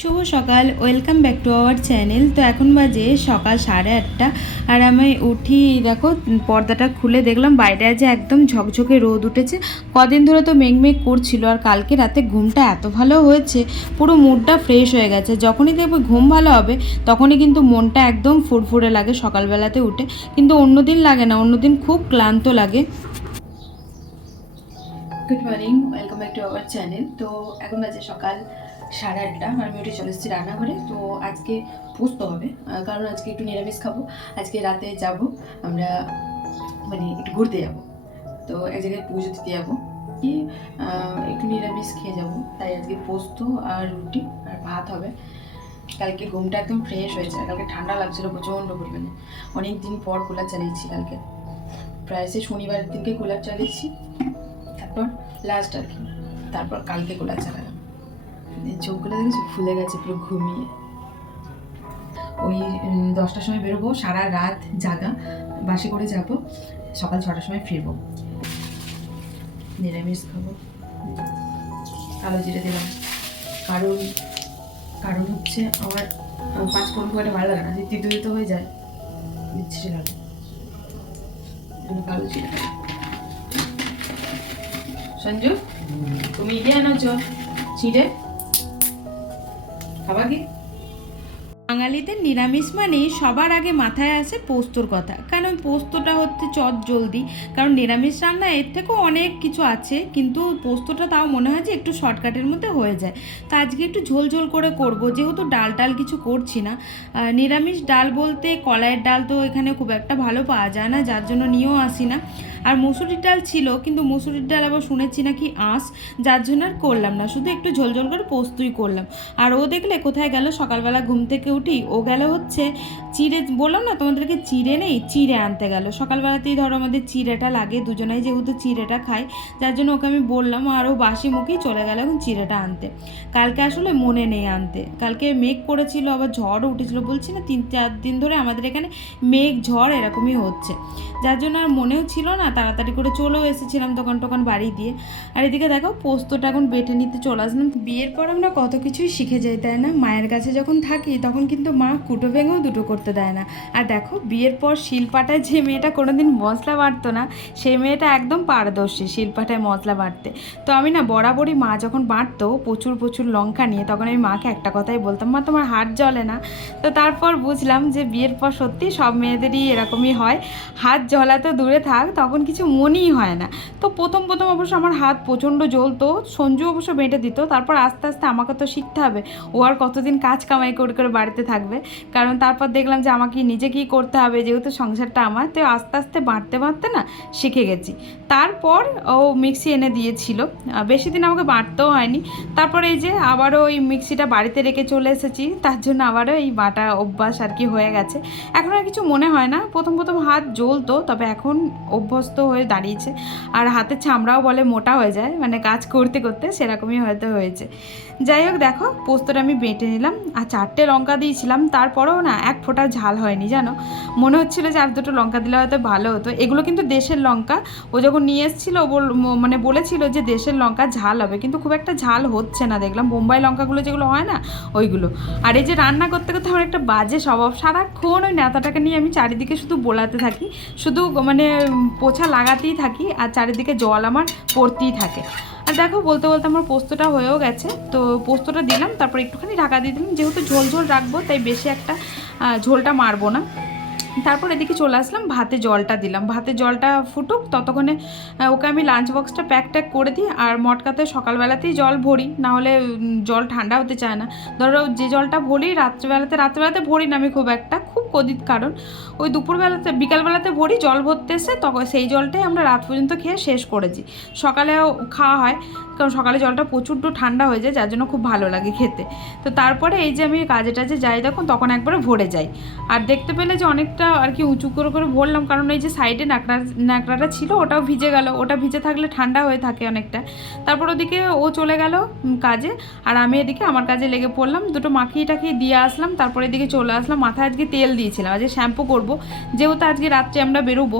শুভ সকাল, welcome back to our channel. তো এখন বাজে সকাল 8:30 আর আমি উঠি, দেখো পর্দাটা খুলে দেখলাম বাইরে যে একদম ঝকঝকে রোদ উঠেছে। কদিন ধরে তো মেঘ করছিল, আর কালকে রাতে ঘুমটা এত ভালো হয়েছে, পুরো মুডটা ফ্রেশ হয়ে গেছে। যখনই দেখবে ঘুম ভালো হবে তখনই কিন্তু মনটা একদম ফুরফুরে লাগে সকালবেলাতে উঠে, কিন্তু অন্যদিন লাগে না, অন্যদিন খুব ক্লান্ত লাগে। Good morning, welcome back to our channel. তো এখন বাজে সকাল 8:30 আর আমি উঠে চলে এসেছি রান্নাঘরে। তো আজকে পোস্ত হবে, কারণ আজকে একটু নিরামিষ খাবো। আজকে রাতে যাব আমরা, মানে একটু ঘুরতে যাব, তো এক জায়গায় পুজো দিতে যাবো, কি একটু নিরামিষ খেয়ে যাব। তাই আজকে পোস্ত আর রুটি আর ভাত হবে। কালকে ঘুমটা একদম ফ্রেশ হয়েছে, কালকে ঠান্ডা লাগছিলো প্রচণ্ড পরিমাণে। অনেক দিন পর কুলার চালিয়েছি কালকে, প্রায় সে শনিবারের দিনকে কুলার চালিয়েছি, তারপর লাস্ট আর কি, তারপর কালকে কুলার চালালাম। চোখগুলো দেখেছি ফুলে গেছে পুরো ঘুমিয়ে। ওই 10টার সময় বেরোবো, সারা রাত জাগা, বাসে করে যাবো, সকাল 6টার সময় ফিরবো। নিরামিষ খাবো, কালো জিরে দিলাম, কারণ কারণ হচ্ছে আমার 5 ফোড়ন খুব একটা ভালো লাগে না, তিতো তিতো হয়ে যায়, বিচ্ছিরি লাগে, কালো জিরে। সঞ্জু, তুমি ইয়ে আনোছ চিড়ে খাবা কি? বাঙালিদের নিরামিষ মানেই সবার আগে মাথায় আসে পোস্তর কথা, কারণ পোস্তটা হচ্ছে চট জলদি। কারণ নিরামিষ রান্না এর থেকেও অনেক কিছু আছে, কিন্তু পোস্তটা তাও মনে হয় যে একটু শর্টকাটের মধ্যে হয়ে যায়। তো আজকে একটু ঝোল ঝোল করে করব, যেহেতু ডাল টাল কিছু করছি না। নিরামিষ ডাল বলতে কলাইয়ের ডাল তো এখানে খুব একটা ভালো পাওয়া যায় না, যার জন্য নিয়েও আসি না। আর মুসুরির ডাল ছিল, কিন্তু মুসুরির ডাল আবার শুনেছি নাকি আঁশ, যার জন্য আর করলাম না, শুধু একটু ঝোল ঝোল করে পোস্তই করলাম। আর ও দেখলে কোথায় গেল, সকালবেলা ঘুম থেকে উঠি ও গেল হচ্ছে চিড়ে, বললাম না তোমাদেরকে চিড়ে নেই, চিড়ে আনতে গেল। সকালবেলাতেই ধরো আমাদের চিড়েটা লাগে, দুজনাই যেহেতু চিড়েটা খাই, যার জন্য ওকে আমি বললাম, আর ও বাসি মুখেই চলে গেল এখন চিড়েটা আনতে। কালকে আসলে মনে নেই আনতে, কালকে মেঘ করেছিল, আবার ঝড়ও উঠেছিল, বলছি না 3-4 দিন ধরে আমাদের এখানে মেঘ ঝড় এরকমই হচ্ছে, যার জন্য আর মনেও ছিল না। তাড়াতাড়ি করে চলেও এসেছিলাম দোকান টোকান বাড়ি দিয়ে। আর এদিকে দেখো পোস্তটা এখন বেটে নিতে চলে আসলাম। বিয়ের পর আমরা কত কিছুই শিখে যাই, তাই না? মায়ের কাছে যখন থাকি তখন কিন্তু মা কুটো ভেঙেও দুটো করতে দেয় না। আর দেখো বিয়ের পর শিলপাটায় যে মেয়েটা কোনোদিন মশলা বাটতো না, সেই মেয়েটা একদম পারদর্শী শিলপাটায় মশলা বাটতে। তো আমি না বরাবরই মা যখন বাটতো প্রচুর প্রচুর লঙ্কা নিয়ে, তখন আমি মাকে একটা কথাই বলতাম, মা তোমার হাত জ্বলে না? তো তারপর বুঝলাম যে বিয়ের পর সত্যি সব মেয়েদেরই এরকমই হয়, হাত জ্বলা তো দূরে থাক, তখন কিছু মনেই হয় না। তো প্রথম প্রথম অবশ্য আমার হাত প্রচণ্ড জ্বলতো, সঞ্জু অবশ্য বেটে দিত, তারপর আস্তে আস্তে আমাকে তো শিখতে হবে, ও আর কতদিন কাজ কামাই করে করে বাড়িতে থাকবে। কারণ তারপর দেখলাম যে আমাকে নিজেকেই করতে হবে, যেহেতু সংসারটা আমার, তো আস্তে আস্তে বাড়তে বাড়তে না শিখে গেছি। তারপর ও মিক্সি এনে দিয়েছিল, বেশি দিন আমাকে বাটতেও হয়নি। তারপর এই যে আবারও ওই মিক্সিটা বাড়িতে রেখে চলে এসেছি, তার জন্য আবারও এই বাটা অভ্যাস আর কি হয়ে গেছে। এখন আর কিছু মনে হয় না, প্রথম প্রথম হাত জ্বলতো, তবে এখন অভ্যস্ত হয়ে দাঁড়িয়েছে। আর হাতের চামড়াও বলে মোটা হয়ে যায়, মানে কাজ করতে করতে সেরকমই হয়তো হয়েছে। যাই হোক, দেখো পোস্তটা আমি বেটে নিলাম, আর 4টে লঙ্কা দিয়েছিলাম, তারপরেও না এক ফোঁটা ঝাল হয়নি জানো। মনে হচ্ছিলো যে আর 2টো লঙ্কা দিলে হয়তো ভালো হতো। এগুলো কিন্তু দেশের লঙ্কা, ও যখন নিয়ে এসেছিলো মানে বলেছিল যে দেশের লঙ্কা ঝাল হবে, কিন্তু খুব একটা ঝাল হচ্ছে না, দেখলাম বোম্বাই লঙ্কাগুলো যেগুলো হয় না ওইগুলো। আর এই যে রান্না করতে করতে আমার একটা বাজে স্বভাব, সারাক্ষণ ওই নেতাটাকে নিয়ে আমি চারিদিকে শুধু বোলাতে থাকি, শুধু মানে পোছা লাগাতেই থাকি, আর চারিদিকে জল আমার পড়তেই থাকে। আর দেখো বলতে বলতে আমার পোস্তটা হয়েও গেছে, তো পোস্তটা দিলাম, তারপর একটুখানি ঢাকা দিয়ে দিলাম, যেহেতু ঝোল ঝোল রাখবো তাই বেশি একটা ঝোলটা মারবো না। তারপর এদিকে চলে আসলাম, ভাতে জলটা দিলাম, ভাতে জলটা ফুটুক ততক্ষণে ওকে আমি লাঞ্চ বক্সটা প্যাক ট্যাক করে দিই। আর মটকাতে সকালবেলাতেই জল ভরি, নাহলে জল ঠান্ডা হতে চায় না। ধরো যে জলটা ভরি রাত্রেবেলাতে ভরি না আমি খুব একটা, খুব কদিত, কারণ ওই দুপুরবেলাতে বিকালবেলাতে ভরি, জল ভরতে এসে তখন সেই জলটাই আমরা রাত পর্যন্ত খেয়ে শেষ করেছি। সকালেও খাওয়া হয়, কারণ সকালে জলটা প্রচুর ঠান্ডা হয়ে যায়, যার জন্য খুব ভালো লাগে খেতে। তো তারপরে এই যে আমি কাজে টাজে যাই তখন একবারে ভরে যাই। আর দেখতে পেলে যে অনেকটা আর কি উঁচু করে করে ভরলাম, কারণ এই যে সাইডে ন্যাকড়াটা ছিল ওটাও ভিজে গেল, ওটা ভিজে থাকলে ঠান্ডা হয়ে থাকে অনেকটা। তারপর ওদিকে ও চলে গেল কাজে, আর আমি এদিকে আমার কাজে লেগে পড়লাম, দুটো মাখিয়ে টাখিয়ে দিয়ে আসলাম। তারপর এদিকে চলে আসলাম, মাথায় আজকে তেল দিয়েছিলাম, আজকে শ্যাম্পু করবো, যেহেতু আজকে রাত্রে আমরা বেরোবো,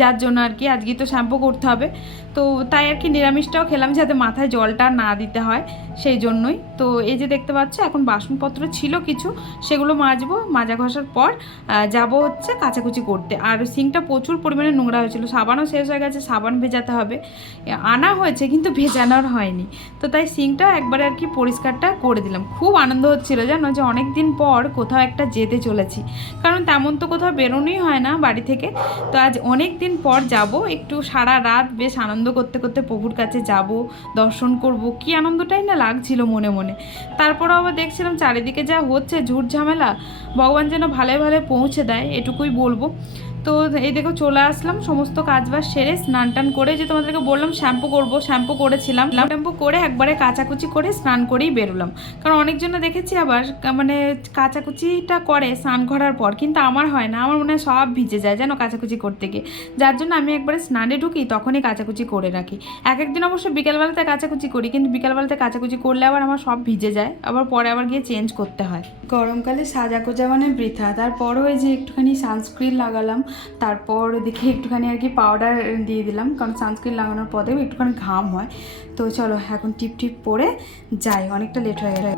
যার জন্য আর কি আজকে তো শ্যাম্পু করতে হবে। তো তো তাই আর কি নিরামিষটাও খেলাম যাতে মাথায় জলটা না দিতে হয়, সেই জন্যই। তো এই যে দেখতে পাচ্ছ এখন বাসনপত্র ছিল কিছু, সেগুলো মাজবো, মাজা ঘষার পর যাব হচ্ছে কাচাকুচি করতে। আর সিঙ্কটা প্রচুর পরিমাণে নোংরা হয়েছিল, সাবানও শেষ হয়ে গেছে, সাবান ভেজাতে হবে, আনা হয়েছে কিন্তু ভেজানোর হয়নি। তো তাই সিঙ্কটা একবারে আর কি পরিষ্কারটা করে দিলাম। খুব আনন্দ হচ্ছিলো জানো যে অনেক দিন পর কোথাও একটা যেতে চলেছি, কারণ তেমন তো কোথাও বেরোনোই হয় না বাড়ি থেকে। তো আজ অনেক দিন পর যাব, একটু সারা রাত বেশ আনন্দ করতে করতে প্রভুর কাছে যাব, দর্শন করব, কি আনন্দটাই না লাগছিল মনে মনে। তারপরও আবার দেখছিলাম চারিদিকে যা হচ্ছে ঝুট ঝামেলা, ভগবান যেন ভালো ভালো পৌঁছে দেয়, এটুকুই বলবো। তো এই দেখো চলে আসলাম সমস্ত কাজবাজ সেরে, স্নান টান করে, যে তোমাদেরকে বললাম শ্যাম্পু করব, শ্যাম্পু করেছিলাম, শ্যাম্পু করে একবারে কাচাকুচি করে স্নান করেই বেরোলাম। কারণ অনেকজনে দেখেছি আবার মানে কাচাকুচিটা করে স্নান করার পর, কিন্তু আমার হয় না, আমার মনে হয় সব ভিজে যায় যেন কাচাকুচি করতে গিয়ে, যার জন্য আমি একবারে স্নানে ঢুকি তখনই কাচাকুচি করে রাখি। এক একদিন অবশ্য বিকেলবেলাতে কাচাকুচি করি, কিন্তু বিকেলবেলাতে কাচাকুচি করলে আবার আমার সব ভিজে যায়, আবার পরে আবার গিয়ে চেঞ্জ করতে হয়। গরমকালে সাজা কোজা মানে বৃথা। তারপরও এই যে একটুখানি সানস্ক্রিন লাগালাম, তারপর দেখি একটুখানি আর কি পাউডার দিয়ে দিলাম, কারণ সানস্ক্রিন লাগানোর পরেও একটুখানি ঘাম হয়। তো চলো এখন টিপ টিপ পরে যাই, অনেকটা লেট হয়ে গেল।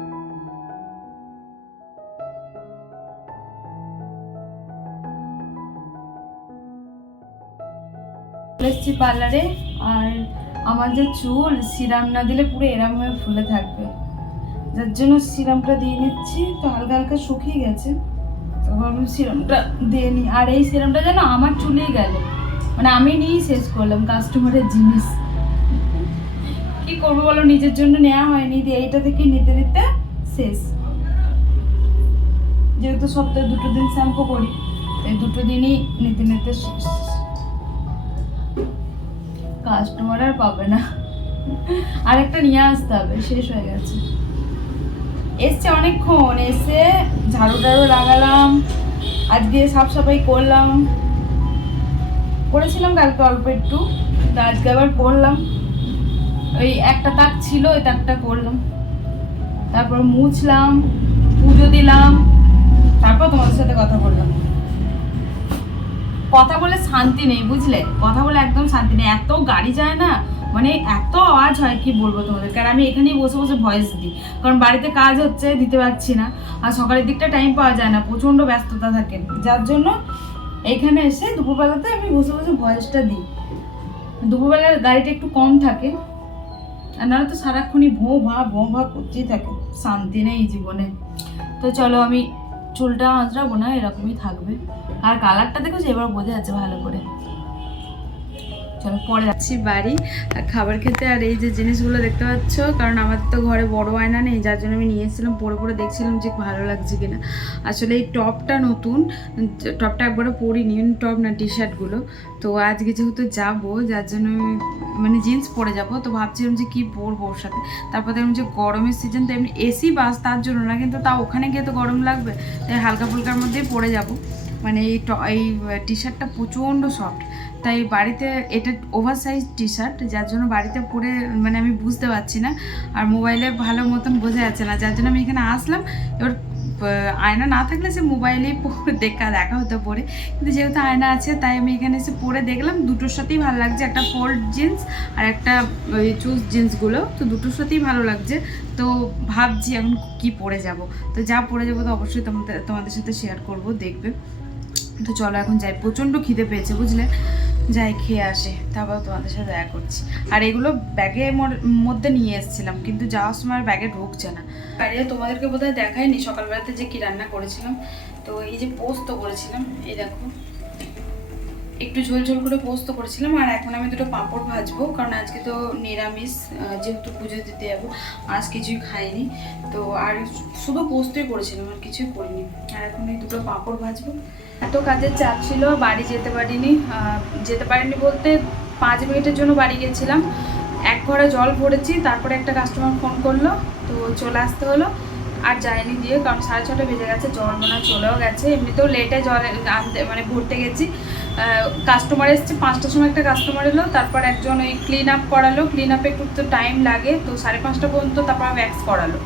এসছি পার্লারে, আর আমার যে চুল সিরাম না দিলে পুরো এরম হয়ে ফুলে থাকবে, যার জন্য সিরামটা দিয়ে নিচ্ছি। তো হালকা হালকা শুকিয়ে গেছে, তো ভাবলাম সিরামটা দিয়ে নিই। আর এই সিরামটা যেন আমার চুলেই গেল, মানে আমি নিয়েই শেষ করলাম কাস্টমারের জিনিস, কি করবো বলো, নিজের জন্য নেওয়া হয়নি, দিয়ে এইটা থেকে নিতে নিতে শেষ। যেহেতু সপ্তাহে 2 দিন শ্যাম্পু করি, এই 2 দিনই নিতে নিতে শেষ। কাস্টমার আর পাবে না, আরেকটা নিয়ে আসতে হবে, শেষ হয়ে গেছে। এসছে অনেকক্ষণ, এসে ঝাড়ু টাড়ু লাগালাম, আজকে সাফ সাফাই করলাম, করেছিলাম কালকে অল্প একটু, আজকে আবার করলাম। ওই একটা তাক ছিল, ওই তাকটা করলাম, তারপর মুছলাম, পুজো দিলাম, তারপর তোমাদের সাথে কথা বললাম। কথা বলে শান্তি নেই বুঝলে, কথা বলে একদম শান্তি নেই, এত গাড়ি যায় না, মানে এত আওয়াজ হয় কি বলবো তোমাদেরকে। আর আমি এখানেই বসে বসে ভয়েস দিই, কারণ বাড়িতে কাজ হচ্ছে, দিতে পারছি না, আর সকালের দিকটা টাইম পাওয়া যায় না, প্রচণ্ড ব্যস্ততা থাকে, যার জন্য এইখানে এসে দুপুরবেলাতে আমি বসে বসে ভয়েসটা দিই। দুপুরবেলার গাড়িটা একটু কম থাকে, আর নাহলে তো সারাক্ষণই ভোঁ ভা করতেই থাকে, শান্তি নেই জীবনে। তো চলো আমি চুলটা আঁচড়াবো না, এরকমই থাকবে। আর কালারটা দেখো যে এবার বোঝা যাচ্ছে ভালো করে। চলো পরে যাচ্ছি বাড়ি খাবার খেতে। আর এই যে জিনিসগুলো দেখতে পাচ্ছ, কারণ আমাদের তো ঘরে বড় আয়না নেই, যার জন্য আমি নিয়ে এসেছিলাম, পরে পরে দেখছিলাম যে ভালো লাগছে কিনা। আসলে এই টপটা নতুন, টপটা একবারও পরিনি, টপ না টি শার্টগুলো। তো আজকে যেহেতু যাবো, যার জন্য মানে জিন্স পরে যাবো, তো ভাবছিলাম যে কী পরবো ওর সাথে। তারপর দেখলাম যে গরমের সিজন, তো এমনি এসি বাস তার জন্য না, কিন্তু তাও ওখানে গিয়ে তো গরম লাগবে, তাই হালকা ফুলকার মধ্যেই পরে যাবো। মানে এই টি শার্টটা প্রচণ্ড সফট, তাই বাড়িতে এটা ওভার সাইজ টি শার্ট, যার জন্য বাড়িতে পরে মানে আমি বুঝতে পারছি না, আর মোবাইলে ভালো মতন বোঝা যাচ্ছে না, যার জন্য আমি এখানে আসলাম। এবার আয়না না থাকলে সে মোবাইলেই দেখা হতো পরে, কিন্তু যেহেতু আয়না আছে তাই আমি এখানে এসে পরে দেখলাম, দুটোর সাথেই ভালো লাগছে, একটা ফোল্ড জিন্স আর একটা ওই চুজ জিন্সগুলো, তো দুটোর সাথেই ভালো লাগছে। তো ভাবছি এখন কি পরে যাব, তো যা পরে যাবো তো অবশ্যই তোমাদের সাথে শেয়ার করব, দেখবে। তো চলো এখন যাই, প্রচণ্ড খিদে পেয়েছে বুঝলে, যাই খেয়ে আসে, তারপর তোমাদের সাথে দেখা করছি। আর এগুলো ব্যাগের মধ্যে নিয়ে এসেছিলাম, কিন্তু যাওয়ার সময় ব্যাগে ঢুকছে না। আর তোমাদেরকে বোধহয় দেখায়নি সকালবেলাতে যে কি রান্না করেছিলাম। তো এই যে পোস্ত করেছিলাম, এই দেখো একটু ঝোল ঝোল করে পোস্ত করেছিলাম। আর এখন আমি দুটো পাঁপড় ভাজবো, কারণ আজকে তো নিরামিষ, যেহেতু পুজো দিতে যাবো, আজ কিছুই খাইনি। তো আর শুধু পোস্তই করেছিলাম, আর কিছুই করিনি। আর এখন এই দুটো পাঁপড় ভাজবো। এত কাজের চাপ ছিল, বাড়ি যেতে পারিনি বলতে 5 মিনিটের জন্য বাড়ি গেছিলাম, এক ঘরে জল ভরেছি, তারপরে একটা কাস্টমার ফোন করলো, তো চলে আসতে হলো। আর যায়নি দিয়ে, কারণ 6:30 বেজে গেছে, জল মনে চলেও গেছে, এমনিতেও লেটে জল আনতে মানে ভরতে গেছি। কাস্টমার এসছে 5টার সময়, একটা কাস্টমার এলো, তারপর একজন ওই ক্লিন আপ করালো, ক্লিন আপে একটু তো টাইম লাগে, তো 5:30 পর্যন্ত তারপর ভ্যাক্স করালো।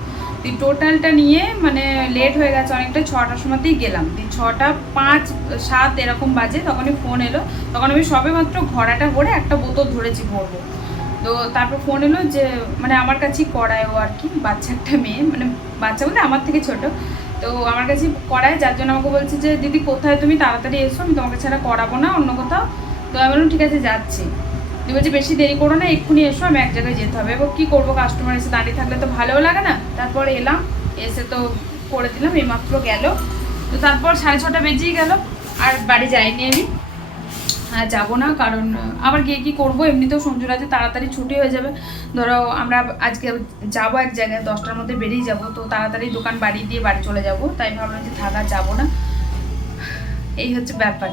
টোটালটা নিয়ে মানে লেট হয়ে গেছে অনেকটা, 6টার সময়তেই গেলাম, 6টা 5, 7 এরকম বাজে, তখনই ফোন এলো। তখন আমি সবে মাত্র ঘোড়াটা ভরে একটা বোতল ধরেছি ভরবো, তো তারপর ফোন এলো যে মানে আমার কাছেই করায় ও আর কি, বাচ্চা একটা মেয়ে, মানে বাচ্চা বলতে আমার থেকে ছোট। তো আমার কাছেই করায়, যার জন্য আমাকে বলছে যে দিদি কোথায় তুমি, তাড়াতাড়ি এসো, আমি তোমাকে ছাড়া করাবো না অন্য কোথাও। তো আমি বললাম ঠিক আছে যাচ্ছি। তুই বলছি বেশি দেরি করো না, এক্ষুনি এসো, আমি এক জায়গায় যেতে হবে। এবার কী করবো, কাস্টমার এসে দাঁড়িয়ে থাকলে তো ভালোও লাগে না। তারপরে এলাম, এসে তো করে দিলাম, এইমাত্র গেল। তো তারপর 6:30 বেজেই গেল, আর বাড়ি যাইনি আমি। হ্যাঁ যাবো না, কারণ আবার গিয়ে কী করবো, এমনিতেও সঞ্জুর আজকে তাড়াতাড়ি ছুটি হয়ে যাবে। ধরো আমরা আজকে যাবো এক জায়গায়, 10টার মধ্যে বেরিয়ে যাব, তো তাড়াতাড়ি দোকান বাড়ি দিয়ে বাড়ি চলে যাব, তাই ভাবলাম যে থাকা যাবো না। এই হচ্ছে ব্যাপার।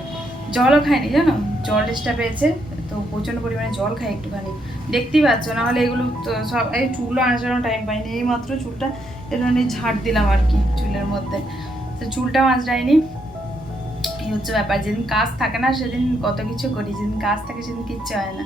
জলও খাইনি জানো, জল ডিস্টার্ব পেয়েছে, তো প্রচণ্ড পরিমাণে জল খাই একটুখানি, দেখতেই পাচ্ছ। নাহলে এগুলো তো সব, এই চুলও আঁচড়ানো টাইম পাইনি, এই মাত্র চুলটা এটা নিয়ে ঝাড় দিলাম আর কি চুলের মধ্যে, তো চুলটাও আঁচড়াইনি। এই হচ্ছে ব্যাপার, যেদিন কাজ থাকে না সেদিন কত কিছু করি, যেদিন কাজ থাকে সেদিন কিচ্ছু হয় না।